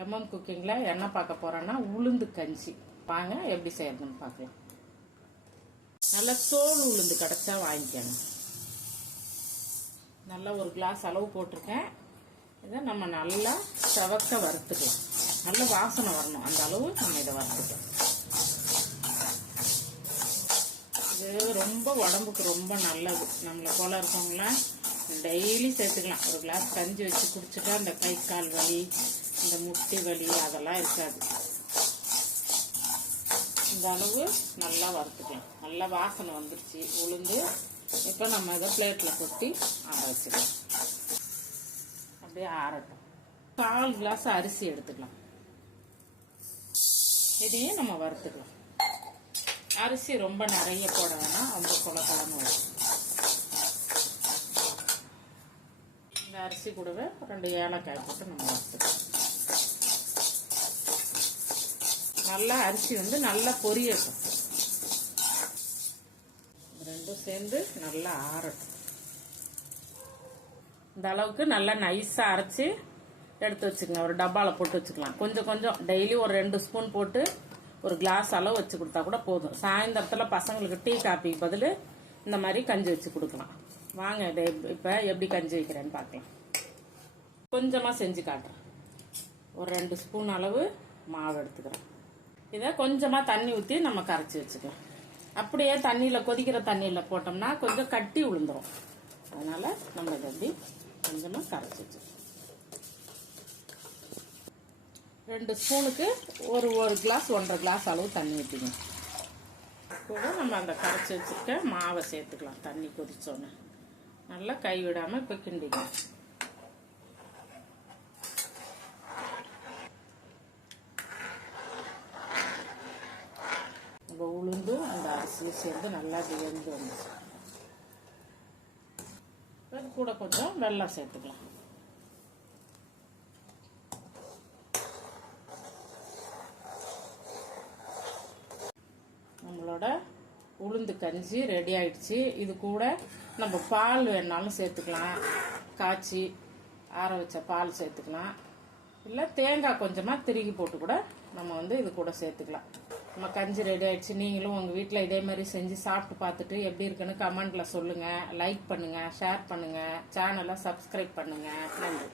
MM குக்கிங்கில் என்ன பார்க்க போகிறோன்னா உளுந்து கஞ்சி. வாங்க எப்படி செய்யறதுன்னு பார்க்கலாம். நல்லா தோல் உளுந்து கிடச்சா வாங்கிக்கணும். நல்லா ஒரு கிளாஸ் அளவு போட்டிருக்கேன். இதை நம்ம நல்லா செவக்க வறுத்துக்கலாம். நல்ல வாசனை வரணும், அந்த அளவு நம்ம இதை வறுத்துக்கலாம். இது ரொம்ப உடம்புக்கு ரொம்ப நல்லது. நம்மளை போல இருக்கவங்களாம் டெய்லி சேர்த்துக்கலாம். ஒரு கிளாஸ் கஞ்சி வச்சு குடிச்சிட்டா இந்த கை கால் வலி, இந்த முட்டி வலி அதெல்லாம் இருக்காது. இந்த அளவு நல்லா வறுத்துக்கலாம். நல்லா வாசனை வந்துருச்சு உளுந்து. இப்போ நம்ம இதை பிளேட்டில் கொட்டி ஆற வச்சுக்கலாம். அப்படியே ஆறட்டும். 1/4 கிளாஸ் அரிசி எடுத்துக்கலாம். இதையும் நம்ம வறுத்துக்கலாம். அரிசி ரொம்ப நிறைய போட வேணாம், ரொம்ப குழம்பு வரும். இந்த அரிசி கூடவே 2 ஏலக்காய் போட்டு நம்ம வறுத்துக்கலாம். நல்லா அரிசி நல்லா பொரியட்டும். ரெண்டும் சேர்ந்து நல்லா ஆறட்டும். இந்த அளவுக்கு நல்லா நைஸா அரைச்சி எடுத்து வச்சுக்கோங்க. ஒரு டப்பாவில் போட்டு வச்சுக்கலாம். கொஞ்சம் கொஞ்சம் டெய்லி ஒரு 2 ஸ்பூன் போட்டு ஒரு கிளாஸ் அளவு வச்சு கொடுத்தா கூட போதும். சாயந்தரத்தில் பசங்களுக்கு டீ காப்பிக்கு பதில் இந்த மாதிரி கஞ்சி வச்சு கொடுக்கலாம். வாங்க இப்போ எப்படி கஞ்சி வைக்கிறேன்னு பார்க்கலாம். கொஞ்சமாக செஞ்சு காட்டுறேன். ஒரு 2 ஸ்பூன் அளவு மாவு எடுத்துக்கிறேன். இதை கொஞ்சமாக தண்ணி ஊற்றி நம்ம கரைச்சி வச்சுக்கலாம். அப்படியே தண்ணியில் கொதிக்கிற தண்ணியில் போட்டோம்னா கொஞ்சம் கட்டி விழுந்துடும். அதனால நம்ம இதை எப்படி கொஞ்சமாக கரைச்சி வச்சுக்கலாம். 2 ஸ்பூனுக்கு ஒரு கிளாஸ் 1.5 கிளாஸ் அளவு தண்ணி ஊற்றிங்க. கூட நம்ம அந்த கரைச்சி வச்சுருக்க மாவை சேர்த்துக்கலாம். தண்ணி கொதிச்சோன்னு நல்லா கைவிடாமல் இப்போ கிண்டிக்கலாம். நம்ம உளுந்து அந்த அரிசியும் சேர்ந்து நல்லா வெந்து வந்துச்சு. அது கூட கொஞ்சம் வெல்லம் சேர்த்துக்கலாம். நம்மளோட உளுந்து கஞ்சி ரெடி ஆயிடுச்சு. இது கூட நம்ம பால் வேணாலும் சேர்த்துக்கலாம். காய்ச்சி ஆற வச்ச பால் சேர்த்துக்கலாம். இல்லை தேங்காய் கொஞ்சமாக திருகி போட்டு கூட நம்ம இது கூட சேர்த்துக்கலாம். நம்ம கஞ்சி ரெடி ஆயிடுச்சு. நீங்களும் உங்கள் வீட்டில் இதே மாதிரி செஞ்சு சாப்பிட்டு பார்த்துட்டு எப்படி இருக்குன்னு கமெண்ட்ல சொல்லுங்கள். லைக் பண்ணுங்கள், ஷேர் பண்ணுங்கள், சேனலை சப்ஸ்கிரைப் பண்ணுங்கள். நன்றி.